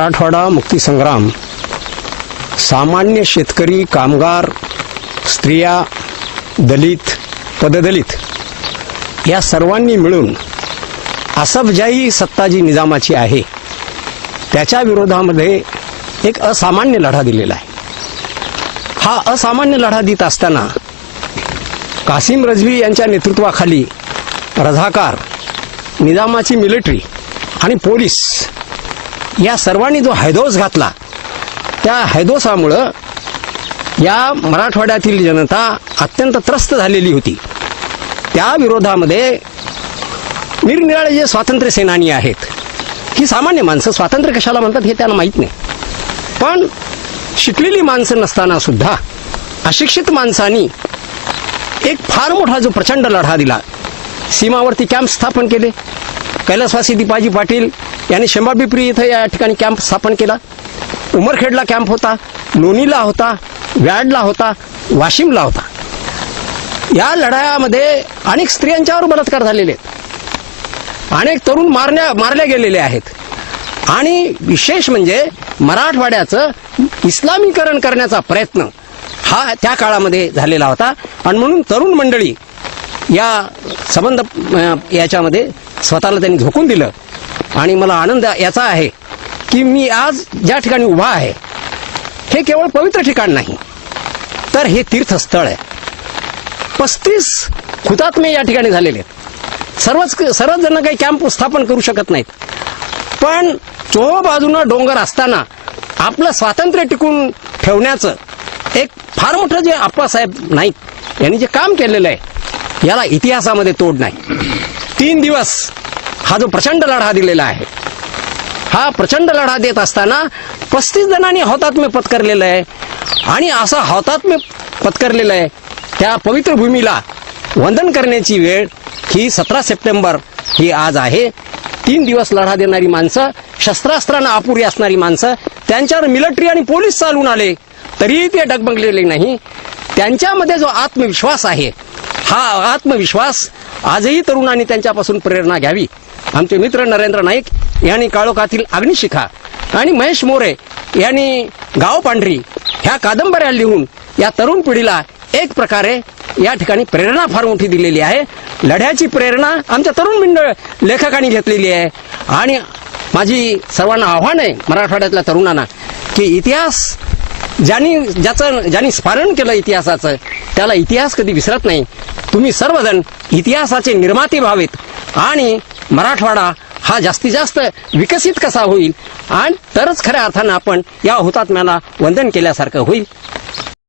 मराठवाडा मुक्तीसंग्राम सामान्य शेतकरी, कामगार, स्त्रिया, दलित, पददलित या सर्वांनी मिळून असफजाई सत्ता जी निजामाची आहे त्याच्या विरोधामध्ये एक असामान्य लढा दिलेला आहे. हा असामान्य लढा देत असताना कासिम रजवी यांच्या नेतृत्वाखाली रझाकार, निजामाची मिलिटरी आणि पोलीस या सर्वांनी जो हैदोस घातला, त्या हैदोसामुळं या मराठवाड्यातील जनता अत्यंत त्रस्त झालेली होती. त्या विरोधामध्ये निरनिराळे जे स्वातंत्र्य सेनानी आहेत, ही सामान्य माणसं, स्वातंत्र्य कशाला म्हणतात हे त्यांना माहीत नाही, पण शिकलेली माणसं नसताना सुद्धा अशिक्षित माणसांनी एक फार मोठा जो प्रचंड लढा दिला. सीमावर्ती कॅम्प स्थापन केले. कैलासवासी दीपाजी पाटील यांनी शेंबाबिप्री इथं या ठिकाणी कॅम्प स्थापन केला. उमरखेडला कॅम्प होता, लोणीला होता, व्याडला होता, वाशिमला होता. या लढायामध्ये अनेक स्त्रियांच्यावर बलात्कार झालेले आहेत, अनेक तरुण मारले गेलेले आहेत आणि विशेष म्हणजे मराठवाड्याचं इस्लामीकरण करण्याचा प्रयत्न हा त्या काळामध्ये झालेला होता. आणि म्हणून तरुण मंडळी या संबंध याच्यामध्ये स्वतःला त्यांनी झोकून दिलं. आणि मला आनंद याचा आहे की मी आज ज्या ठिकाणी उभा आहे हे केवळ पवित्र ठिकाण नाही, तर हे तीर्थस्थळ आहे. 35 हुतात्मे या ठिकाणी झालेले आहेत. सर्वच जण काही कॅम्प स्थापन करू शकत नाहीत, पण चोहो बाजूनं डोंगर असताना आपलं स्वातंत्र्य टिकून ठेवण्याचं एक फार मोठं जे आप्पासाहेब नाईक यांनी जे काम केलेलं आहे याला इतिहासामध्ये तोड नाही. 3 दिवस हा जो प्रचंड लढा दिलेला आहे, हा प्रचंड लढा देत असताना 35 जणांनी हौतात्म्य पत्करलेलं आहे. आणि असा हौतात्म्य पत्करलेलं आहे त्या पवित्र भूमीला वंदन करण्याची वेळ ही 17 सप्टेंबर ही आज आहे. 3 दिवस लढा देणारी माणसं, शस्त्रास्त्रांना अपुरी असणारी माणसं, त्यांच्यावर मिलिटरी आणि पोलीस चालून आले तरी ते डगमगलेले नाही. त्यांच्यामध्ये जो आत्मविश्वास आहे, हा आत्मविश्वास आजही तरुणांनी त्यांच्यापासून प्रेरणा घ्यावी. आमचे मित्र नरेंद्र नाईक यांनी काळोखातील अग्निशिखा आणि महेश मोरे यांनी गाव पांढरी ह्या कादंबऱ्या लिहून या तरुण पिढीला एक प्रकारे या ठिकाणी प्रेरणा फार मोठी दिलेली आहे. लढ्याची प्रेरणा आमच्या तरुण मंडळ लेखकांनी घेतलेली आहे. आणि माझी सर्वांना आव्हान आहे मराठवाड्यातल्या तरुणांना की इतिहास ज्यांनी स्मरण केलं इतिहासाचं, त्याला इतिहास कधी विसरत नाही. तुम्ही सर्वजण इतिहासाचे निर्माते व्हावेत आणि मराठवाडा हा जास्तीत जास्त विकसित कसा होईल आणि तरच खऱ्या अर्थानं आपण या हुतात्म्याला वंदन केल्यासारखं होईल.